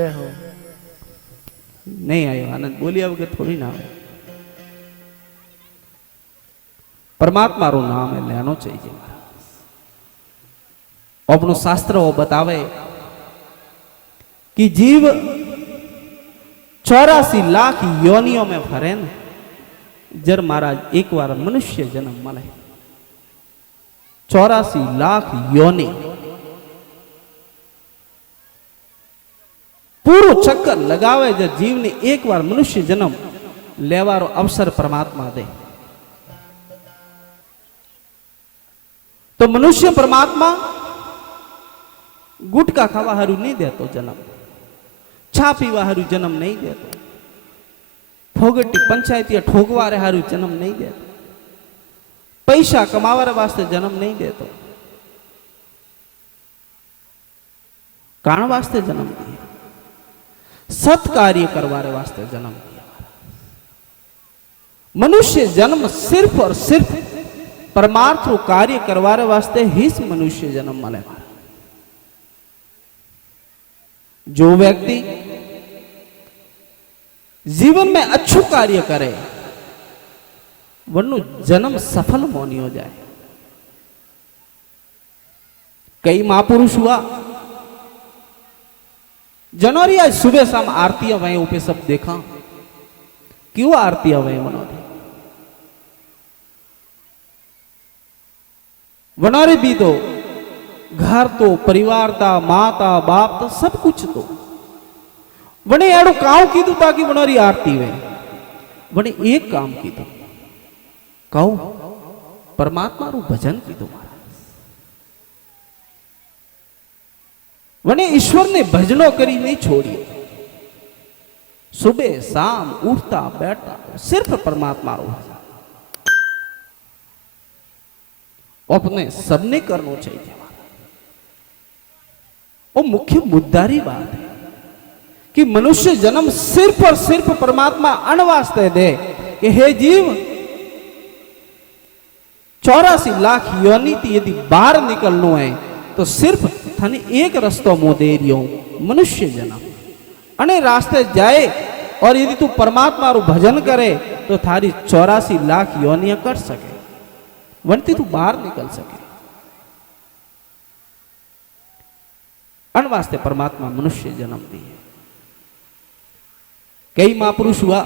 जय हो। नहीं आयो आनंद बोलिया वगैरह थोड़ी ना आवे। परमात्मा रो नाम है लेनो चाहिए। अपनो शास्त्र वो बतावे कि जीव 84 लाख योनियों में फरे न जर महाराज एक बार मनुष्य जन्म मले 84 लाख योनि पूरो चक्कर लगावे जब जीव ने एक बार मनुष्य जन्म लेवारो अवसर परमात्मा दे तो मनुष्य परमात्मा गुटका खावा हारू नहीं देतो जन्म, छा पीवा हारू जन्म नहीं देतो, फोगटी पंचायती ठोकवा रे हारू जन्म नहीं देतो, पैसा कमावा रे वास्ते जन्म नहीं देतो, कान वास्ते जन्म दिए, सत कार्य करवा रे वास्ते जन्म दिया। मनुष्य जन्म सिर्फ और सिर्फ परमार्थ रो कार्य करवारे वास्ते ही मनुष्य जन्म मले। जो व्यक्ति जीवन में अच्छू कार्य करे वनु जन्म सफल मोनी हो जाए। कई महापुरुष हुआ जनवरी आज सुबह शाम आरती वहीं ऊपर सब देखा क्यों आरती वहीं मनोरी वनारे भी तो घर तो परिवार था माता बाप था सब कुछ तो वने एड़ो काम कीधु ताकि वनारी आरती वे वने एक काम कीधु कहूं परमात्मा रू भजन कीधु वने ईश्वर ने भजनो करी नहीं छोड़ी। सुबह शाम उठता बैठता सिर्फ परमात्मा रू भजन अपने सबने करना चाहिए। वो मुख्य मुद्दारी बात है कि मनुष्य जन्म सिर्फ और सिर्फ परमात्मा अनवास्ते दे कि हे जीव 84 लाख योनि थी यदि बाहर निकलना है तो सिर्फ थाने एक रस्तो मुंह दे रही हो मनुष्य जन्म अने रास्ते जाए और यदि तू परमात्मा रू भजन करे तो थारी 84 लाख योनियां कर सके वनती तू बाहर निकल सके। अन वास्ते परमात्मा मनुष्य जन्म दिए। कई महापुरुष हुआ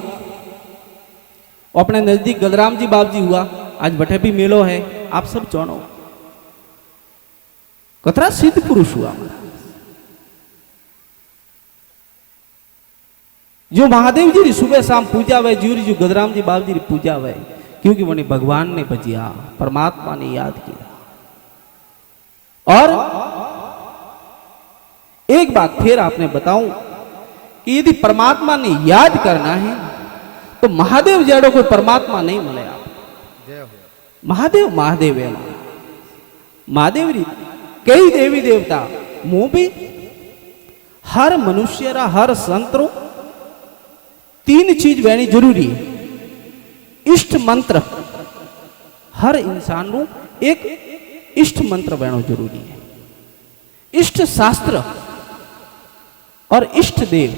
अपने नजदीक गलराम जी बाप जी हुआ आज भट्टे भी मेलो है आप सब जानो कतरा सिद्ध पुरुष हुआ जो महादेव जी की सुबह शाम पूजा हुए जी जो गलराम जी बाप जी की पूजा हुए क्योंकि वो भगवान ने भजिया परमात्मा ने याद किया। और एक बात फिर आपने बताऊं कि यदि परमात्मा ने याद करना है तो महादेव जड़ो कोई परमात्मा नहीं मिले। आप महादेव महादेव है महादेव री कई देवी देवता मुंह भी हर मनुष्य रा हर संतरो 3 चीज बहनी जरूरी है। इष्ट मंत्र हर इंसान नु एक इष्ट मंत्र बहनो जरूरी है। इष्ट शास्त्र और इष्ट देव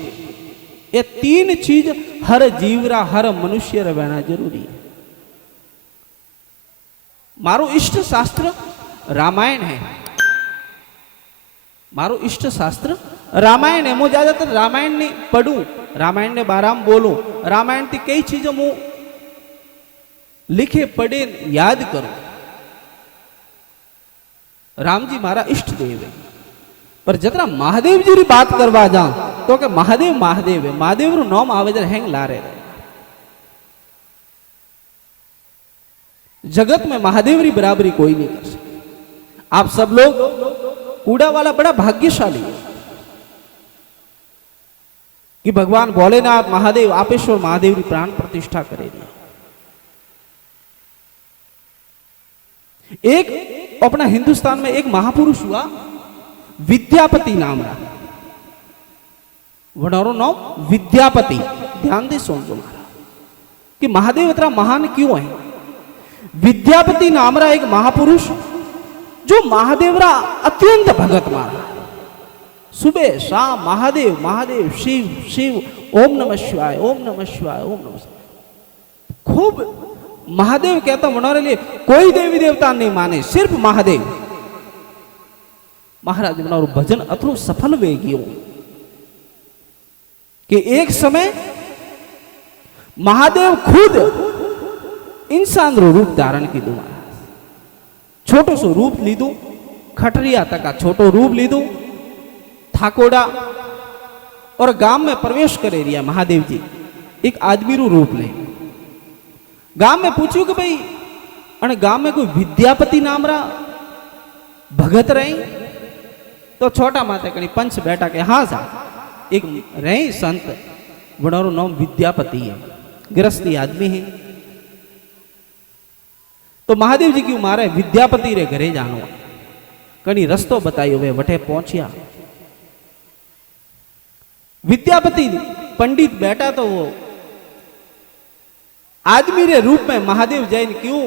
ये 3 चीज हर जीवरा हर मनुष्य रा बहना जरूरी है। मारो इष्ट शास्त्र रामायण है। मारो इष्ट शास्त्र रामायण है। मु ज्यादातर रामायण ने पढ़ू रामायण ने बाराम बोलू रामायण थी कई चीजों मु लिखे पढ़े याद करो। राम जी मारा इष्ट देव है पर जतरा महादेव जी की बात करवा जा तो के महादेव महादेव है महादेव रू नाम आवे जर हैंग लारे जगत में महादेव री बराबरी कोई नहीं कर सकता। आप सब लोग कूड़ा वाला बड़ा भाग्यशाली है कि भगवान भोलेनाथ महादेव आपेश्वर महादेव की प्राण प्रतिष्ठा करेगी। एक अपना हिंदुस्तान में एक महापुरुष हुआ विद्यापति नाम रहा वनारो नाम विद्यापति। ध्यान दे सुन लो कि महादेव इतना महान क्यों है। विद्यापति नाम रहा एक महापुरुष जो महादेव रा अत्यंत भगत मारा सुबह शाम महादेव महादेव, शिव शिव, ओम नमः शिवाय, ओम नमः शिवाय, ओम नमः शिवाय। खूब महादेव कहता मनोरे लिए कोई देवी देवता नहीं माने, सिर्फ महादेव। महाराज मनोर भजन अतरो सफल वे गयो कि एक समय महादेव खुद इंसान रो रूप धारण कीधु। छोटो सो रूप लीधु, खटरिया तक छोटो रूप लीधु, थाकोड़ा और गांव में प्रवेश करे रिया महादेव जी। एक आदमी रू रूप ले गांव में पूछ्યું कि भाई अने गांव में कोई विद्यापति नाम रा भगत रही? तो छोटा माते कहीं पंच बैठा के हाँ साहब एक रही संत वनारो नाम विद्यापति है, गृहस्थी आदमी है। तो महादेव जी क्यों मारे विद्यापति रे घरे जानो, कहीं रस्तो बतायो वे वटे पहुंचिया। विद्यापति पंडित बैठा तो वो आदमी रे रूप में महादेव जैन क्यों,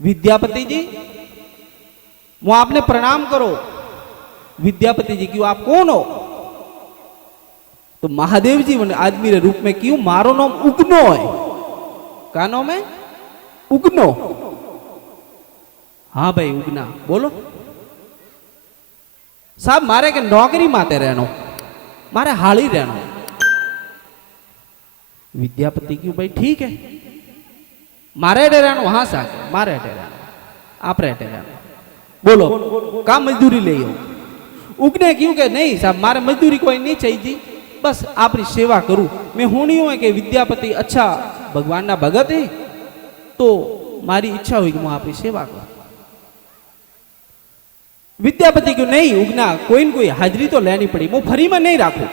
विद्यापति जी वो आपने प्रणाम करो। विद्यापति जी क्यों आप कौन हो? तो महादेव जी आदमी रे रूप में क्यों, मारो नाम उगनो है। का नाम है? उगनो। हाँ भाई उगना बोलो साहब, मारे के नौकरी माते रहनो, मारे हाली रहनो। विद्यापति क्यों भाई ठीक है, मारे डे रहनो। हाँ साहब मारे डे रहनो, आप रहते रहनो, बोलो का मजदूरी ले हो? उगने क्यों के नहीं साहब मारे मजदूरी कोई नहीं चाहिए, बस आपकी सेवा करूं। मैं होनी है कि विद्यापति अच्छा भगवान ना भगत है, तो मारी इच्छा हुई कि मैं आपकी सेवा करूं। विद्यापति क्यों नहीं, उगना कोई न कोई हाजरी तो लेनी पड़ी, मैं फ्री में नहीं राखू,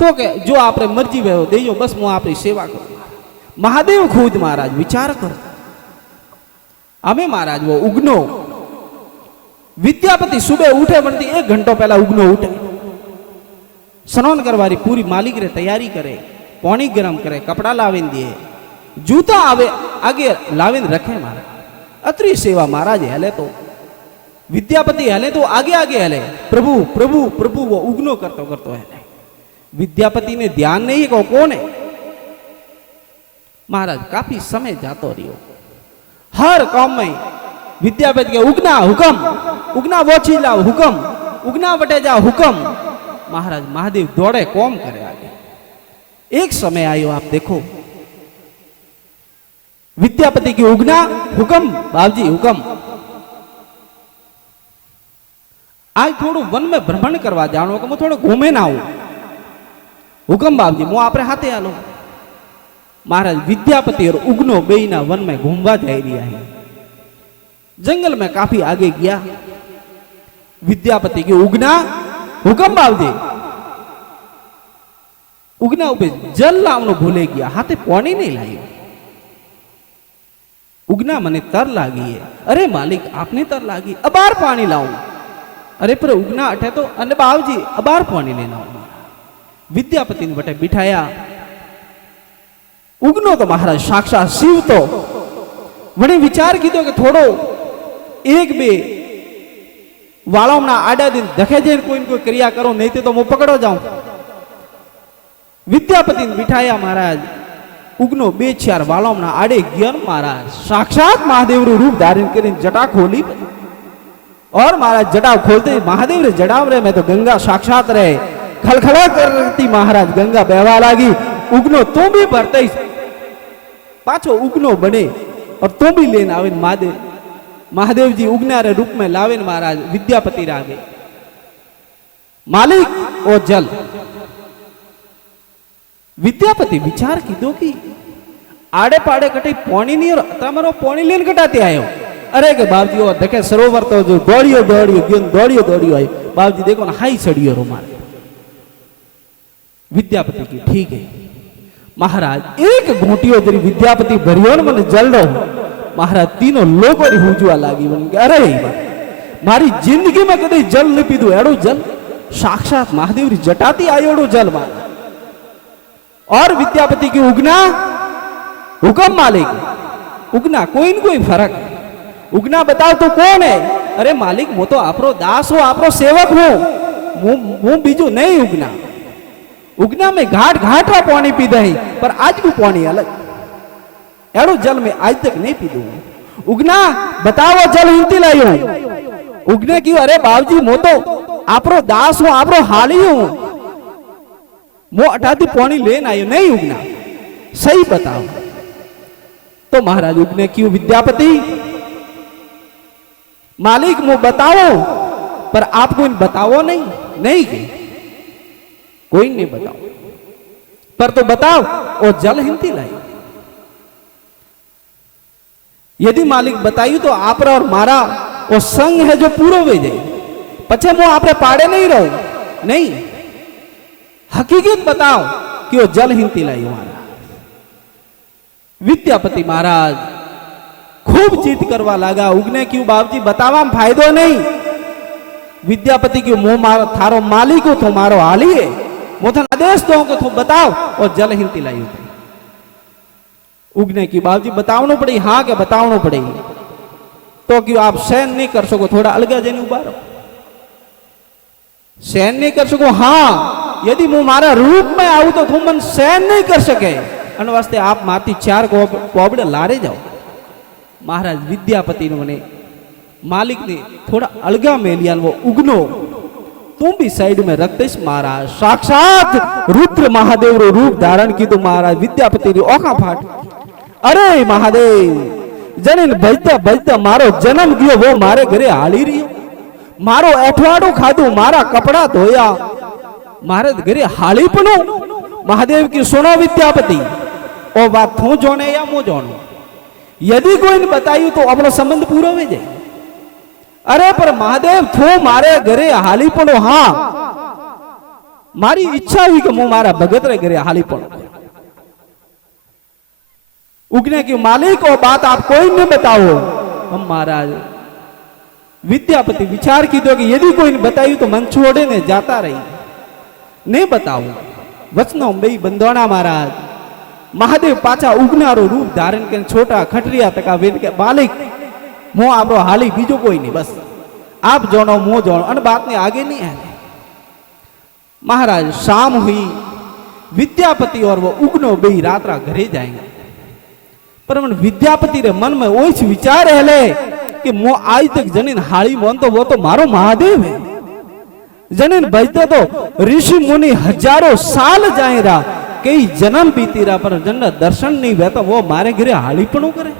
तो के जो आप मर्जी वे देजो, बस मैं आपकी सेवा करूं। महादेव खुद महाराज विचार करो, हमें महाराज वो उगनो विद्यापति सुबह उठे बनती 1 घंटो पहला उगनो उठे, स्नान करवारी पूरी मालिक रे तैयारी करे, पानी गरम करे, कपड़ा लावीन दिए, जूता आवे आगे लावीन रखे। महाराज अतरी सेवा महाराज हले तो विद्यापति हले तो आगे आगे हले, प्रभु प्रभु प्रभु वो उगनो करतो करतो हले। विद्यापति ने ध्यान नहीं है कौन है। महाराज काफी समय जातो रहियो, हर काम में विद्यापति के उगना हुक्म, उगना वो चीज लाओ हुक्म, उगना बटे जाओ हुक्म। महाराज महादेव दौड़े कौम करे आगे। एक समय आयो आप देखो, विद्यापति की उगना हुक्म, बाबूजी हुक्म आज थोड़ो वन में भ्रमण करवा जानो, मैं थोड़ो घूमे ना आऊं। हुक्म बाबूजी मु आपरे हाथे आलो। महाराज विद्यापति और उगनो बेईना वन में घूमवा जा रहा है। जंगल में काफी आगे गया, विद्यापति की उगना हुक्म बाबूजी। उगना उबे जल लावनो भूले गया, हाथे पानी नहीं लायो। उगना मने तर लागी है। अरे मालिक आपने तर लागी, अबार पानी लाऊं। अरे पर उगना अठे तो अने बाबूजी अबार पानी लेना। विद्यापति ने बटे बिठाया। उगनो तो महाराज साक्षात शिव तो वने विचार कीधो कि थोड़ो एक बे वालों ना आड़ा दिन दखे जैन कोई कोई क्रिया करो, नहीं तो मैं पकड़ो जाऊं। विद्यापति ने बिठाया महाराज। उगनो 2-4 वालों ना आड़े गया। महाराज साक्षात महादेव रू रूप धारण कर जटा खोली, और महाराज जटा खोलते महादेव रे जटा रे में तो गंगा साक्षात रहे, खलखला करती महाराज गंगा बहवा लागी। उगनो तो भी भरते पाछो उगनो बने और तो भी लेन आवे महादेव। महादेव जी उगना रे रूप में लावे महाराज विद्यापति रागे। मालिक ओ जल। विद्यापति विचार कीधो कि आड़े पाड़े कटे पानी नहीं और तमारो पानी लेन कटाते आयो। अरे के बाबूजी और देखे सरोवर तो जो दौड़ियो दौड़ियो गयो, दौड़ियो दौड़ियो आयो। बाबूजी देखो ना हाई चढ़ियो रो मारे। विद्यापति की ठीक है। महाराज एक घोटियो जरी विद्यापति भरियो न मने जल रो। महाराज तीनों लोगों री हुजवा लागी बन के। अरे मारी जिंदगी में कदे जल न पीधो एड़ो जल, साक्षात महादेव री जटाती आयोड़ो जल मार। और विद्यापति की उगना हुक्म मालिक, उगना कोई न कोई फर्क। उगना बताओ तू कौन है? अरे मालिक वो तो आपरो दास हो, आपरो सेवक हो, वो बीजू नहीं उगना। उगना में घाट घाट रा पानी पीधा है, पर आज को पानी अलग, एड़ो जल में आज तक नहीं पीधू। उगना बताओ जल हिंती लायो। उगने क्यों? अरे बाबूजी मो तो आपरो दास हूं, आपरो हाली हूं, मो अटाती पानी लेन आयो। नहीं उगना सही बताओ। तो महाराज उगने क्यों? विद्यापति मालिक मो बताओ, पर आपको इन बताओ नहीं, नहीं के कोई नहीं बताओ, पर तो बताओ और जल हिंती लाई। यदि मालिक बताइए तो आप और मारा वो संग है जो पूरो वे जाए, पछे वो आपने पाड़े नहीं रहो। नहीं, हकीकत बताओ कि वो जल हिंती लाई हमारा। विद्यापति महाराज खूब जीत करवा लगा। उगने क्यों? बाबूजी बतावा में फायदो नहीं। विद्यापति क्यों? मुंह मारो थारो मालिक हो, तुम्हारो हाली है, मुझे आदेश दो कि तुम बताओ और जल हिंती लाई। उगने की बाबूजी बतावनो पड़ी। हाँ के बतावनो पड़ी। तो क्यों आप सहन नहीं कर सको? थोड़ा अलगा जने उबारो, सहन नहीं कर सको? हाँ, यदि मुंह मारा रूप में आऊ तो तुम मन सहन नहीं कर सके, अन वास्ते आप माती 4 कोबड़े लारे जाओ। महाराज विद्यापति ने मालिक ने थोड़ा अलगा में लिया। वो उगनो तुम भी साइड में रख देश। महाराज साक्षात रुद्र महादेव रो रूप धारण की। तो महाराज विद्यापति री ओखा फाट। अरे महादेव, जनिन बजता बजता मारो जन्म गयो, वो मारे घरे हाली रही। मारो एठवाड़ो खाधू, मारा कपड़ा धोया, मारे घरे हाली पनो। महादेव की सुनो विद्यापति, ओ बात थू जोने या मो जोनो। यदि कोई ने बतायु तो अपनो संबंध पूरा हो जाए। अरे पर महादेव थू मारे घरे हाली पनो। हाँ, मारी इच्छा हुई कि मु मारा भगत रे घरे हाली पनो। उगने की मालिक और बात आप कोई नहीं बताओ। हम महाराज विद्यापति विचार की दो कि यदि कोई ने बतायु तो मन छोड़े ने जाता रही। नहीं बताओ वचनो बई बंदोना। महाराज महादेव पाछा उगनारो रूप धारण के छोटा खटरिया तका वेन के मालिक मो आपरो हाली, बीजो कोई नहीं, बस आप जोनो मो जोनो। अन बात ने आगे नहीं है। महाराज शाम हुई, विद्यापति और वो उगनो बई रात्रा घरे जाएंगे। पर मन विद्यापति रे मन में वही विचार है कि मो आज तक जनिन हाली मन तो वो तो मारो महादेव है। जनिन बजते तो ऋषि मुनि हजारों साल जाए रहा, कई जन्म बीती रहा, पर जन दर्शन नहीं हुआ। तो वो मारे घरे हाली पणो करे।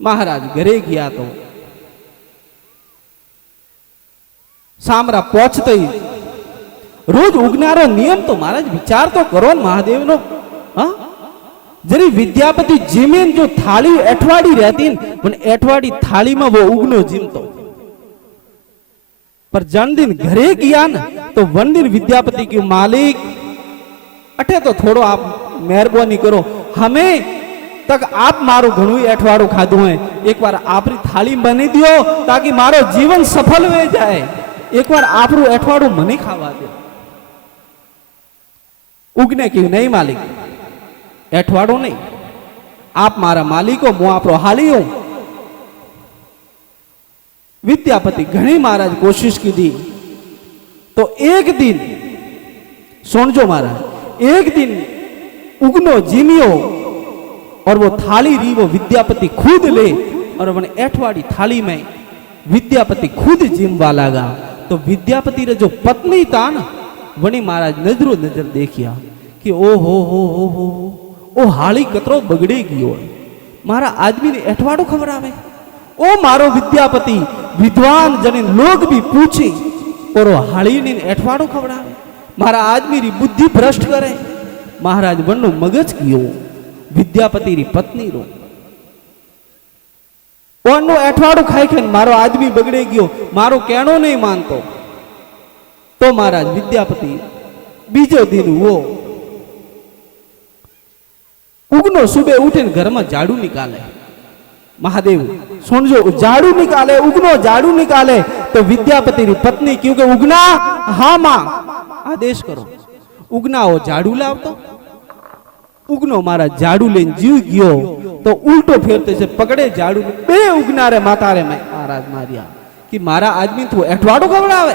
महाराज घरे गया तो सामरा पहुंचते ही रोज उगनारो नियम तो महाराज विचार तो करो महादेव नो। हाँ, जरी विद्यापति जिमेन जो थाली एठवाड़ी रहती, एठवाड़ी थाली में वो उगनो जिमतो। पर जन दिन घरे गया ना तो वन दिन विद्यापति की मालिक अठे तो थोड़ो आप मेहरबानी करो, हमें तक आप मारो घणु एठवाड़ो खाधु है, एक बार आपरी थाली बनी दियो ताकि मारो जीवन सफल हो जाए। एक बार आपरू एठवाड़ो मने खावा दो। उगने की नहीं मालिक, एठवाड़ो नहीं, आप मारा मालिक हो, मु आपरो हाली हूं। विद्यापति घणी महाराज कोशिश की दी तो एक दिन सुनजो महाराज, एक दिन उगनो जीमियो और वो थाली री वो विद्यापति खुद ले और वो एठवाड़ी थाली में विद्यापति खुद जिमवा लगा। तो विद्यापति रे जो पत्नी था ना, वनी महाराज नजरो नजर देखिया कि ओ हो ओ हाली कतरो बगड़ी गयो है, मारा आदमी ने एठवाड़ो खबर आवे। ओ मारो विद्यापति विद्वान जनिन लोग भी पूछे और वो हाली ने एठवाड़ो खबर आवे, मारा आदमी री बुद्धि भ्रष्ट करे। महाराज वन्नो मगज कियो विद्यापति री पत्नी रो ओनो एठवाड़ो खाई खाई मारो आदमी बगड़े गयो, मारो कहनो नहीं मानतो। तो महाराज विद्यापति बीजो दिन वो उगनो सुबह उठे घर में झाड़ू निकाले। महादेव सुनजो, झाड़ू निकाले, उगनो झाड़ू निकाले तो विद्यापति री पत्नी क्योंकि उगना, हाँ मां आदेश करो, उगना वो झाड़ू लाव तो उगनो मारा झाड़ू लेन जीव गयो तो उल्टो फेरते से पकड़े झाड़ू बे उगनारे मातारे में महाराज मारिया कि मारा आदमी तू एठवाड़ो खवड़ावे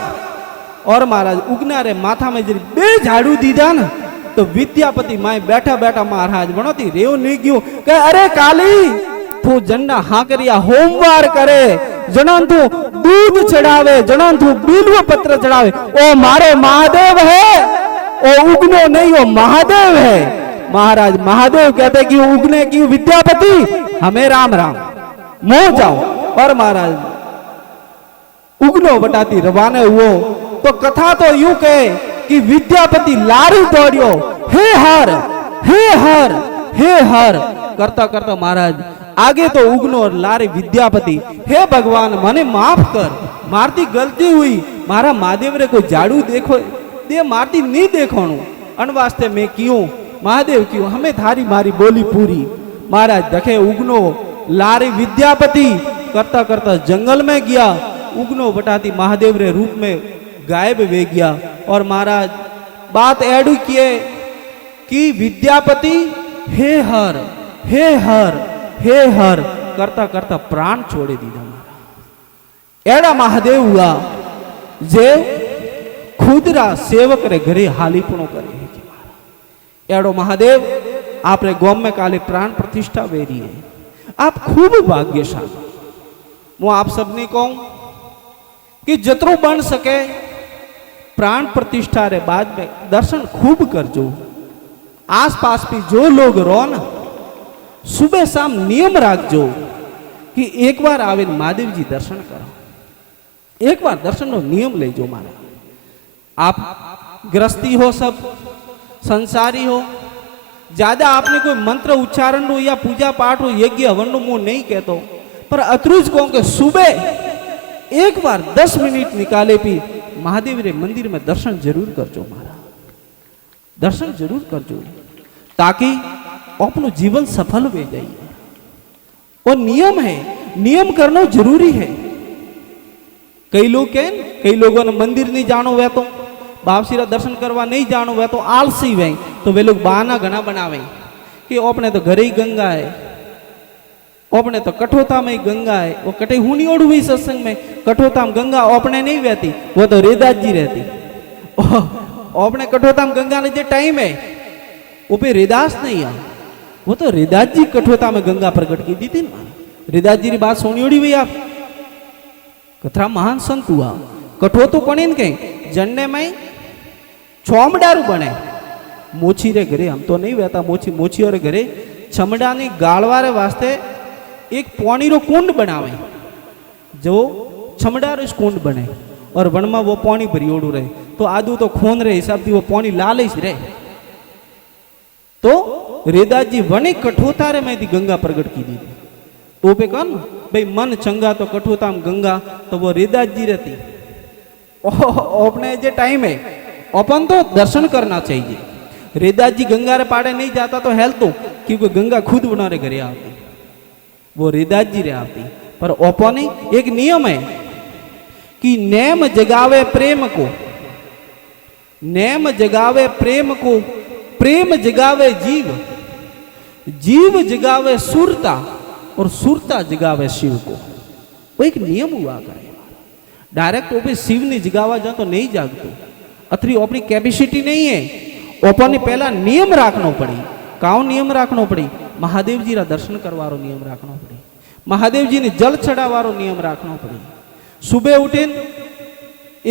और महाराज उगनारे माथा में जरी बे झाड़ू दीदा ना तो विद्यापति माए बैठा बैठा महाराज बनोती रेव नहीं गयो कहे अरे काली तू जन्ना हाँ करिया होमवार करे जनन तू दूध चढ़ावे जनन तू बिल्व पत्र चढ़ावे ओ मारे महादेव है ओ उगनो नहीं ओ महादेव है। महाराज महादेव कहते कि उगने की विद्यापति हमें राम राम मोह जाओ। और महाराज उगनो बटाती रवाने हुओ तो कथा तो यूं कहे कि विद्यापति लारी दौड़ियो हे हर हे हर हे हर करता करता महाराज आगे तो उगनो और लारे विद्यापति हे भगवान मने माफ कर मारती गलती हुई मारा महादेव रे को झाड़ू देखो दे मारती नहीं देखो अन वास्ते मैं क्यों महादेव क्यों हमें थारी मारी बोली पूरी। महाराज देखे उगनो लारे विद्यापति करता करता जंगल में गया उगनो बटाती महादेव रे रूप में गायब वे गया। और महाराज बात एडू किए कि विद्यापति हे हर हे हर हे हर करता करता प्राण छोड़े दीधा। एड़ा महादेव हुआ जे खुदरा सेवक रे घरे हालीपणो करे एड़ो महादेव आपरे गोम में काले प्राण प्रतिष्ठा वेरी है आप खूब भाग्यशाली। मैं आप सबने कहूं कि जतरो बन सके प्राण प्रतिष्ठा रे बाद में दर्शन खूब करजो। आस पास भी जो लोग रो ना सुबह शाम नियम राखजो कि एक बार आवे महादेव जी दर्शन करो एक बार दर्शन नो नियम ले जो मारा। आप गृहस्थी हो सब संसारी हो ज्यादा आपने कोई मंत्र उच्चारण हो या पूजा पाठ हो यज्ञ हवन नो मुंह नहीं कहतो पर अतरुज कहूं कि सुबह एक बार 10 मिनट निकाले भी महादेव रे मंदिर में दर्शन जरूर करजो मारा दर्शन जरूर करजो ताकि अपनो जीवन सफल हो जाए। और नियम है नियम करना जरूरी है। कई लोग कहें कई लोगों ने मंदिर नहीं जानो वे तो बापसीरा दर्शन करवा नहीं जानो वे तो आलसी वे तो वे लोग बहाना घना बनावे कि अपने तो घरे ही गंगा है अपने तो कठोता में ही गंगा है वो कटे हूं नहीं ओढ़ हुई सत्संग में कठोता में गंगा अपने नहीं बहती वो तो रेदास जी रहती अपने कठोता में गंगा ने जो टाइम है वो पे रेदास नहीं आ वो तो रेदास जी कठोता में गंगा प्रकट की दी थी ना। रेदास जी की बात सोनी ओढ़ी हुई आप कथरा महान संत हुआ कठोतो पण इन कहीं जन्ने में छोमडारू बने मोची रे घरे हम तो नहीं वहता मोची मोची और घरे छमड़ा ने गाड़वारे वास्ते एक पानी रो कुंड बनावे जो छमड़ा रो कुंड बने और वन में वो पानी भरियोड़ू रहे तो आदू तो खून रे हिसाब थी वो पानी लाल ही रहे। तो रेदास जी वने कठोता रे में थी गंगा प्रकट की दी तो पे कौन भाई मन चंगा तो कठोता में गंगा तो वो रेदास जी रहती अपने जो टाइम है अपन तो दर्शन करना चाहिए। रेदास जी गंगा रे पाड़े नहीं जाता तो हेल्थ तो क्योंकि गंगा खुद बना रे घरे आती वो रेदास जी रे आती पर अपने एक नियम है कि नेम जगावे प्रेम को नेम जगावे प्रेम को प्रेम जगावे जीव जीव जगावे सुरता और सुरता जगावे शिव को। वो एक नियम हुआ करे डायरेक्ट ओपे शिव ने जगावा जा तो नहीं जागतो अतरी अपनी कैपेसिटी नहीं है ओपन पहला नियम राखनो पड़ी काउ नियम राखनो पड़ी महादेव जी रा दर्शन करवारो नियम राखनो पड़ी महादेव जी ने जल चढ़ावारो नियम राखनो पड़ी। सुबह उठे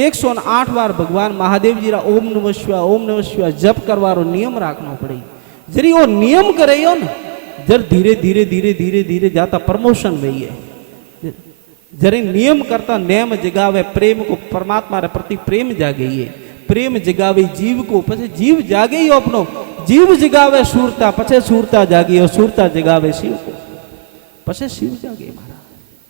108 बार भगवान महादेव जी रा ओम नमः शिवाय जप करवारो नियम राखनो पड़ी। जरी वो नियम करे यो ना जर धीरे धीरे धीरे धीरे धीरे जाता प्रमोशन वही है जरे नियम करता नेम जगावे प्रेम को परमात्मा रे प्रति प्रेम जागे ये प्रेम जगावे जीव को पछे जीव जागे ही अपनो जीव जगावे सूरता पछे सूरता जागी और सूरता जगावे शिव को पछे शिव जागे।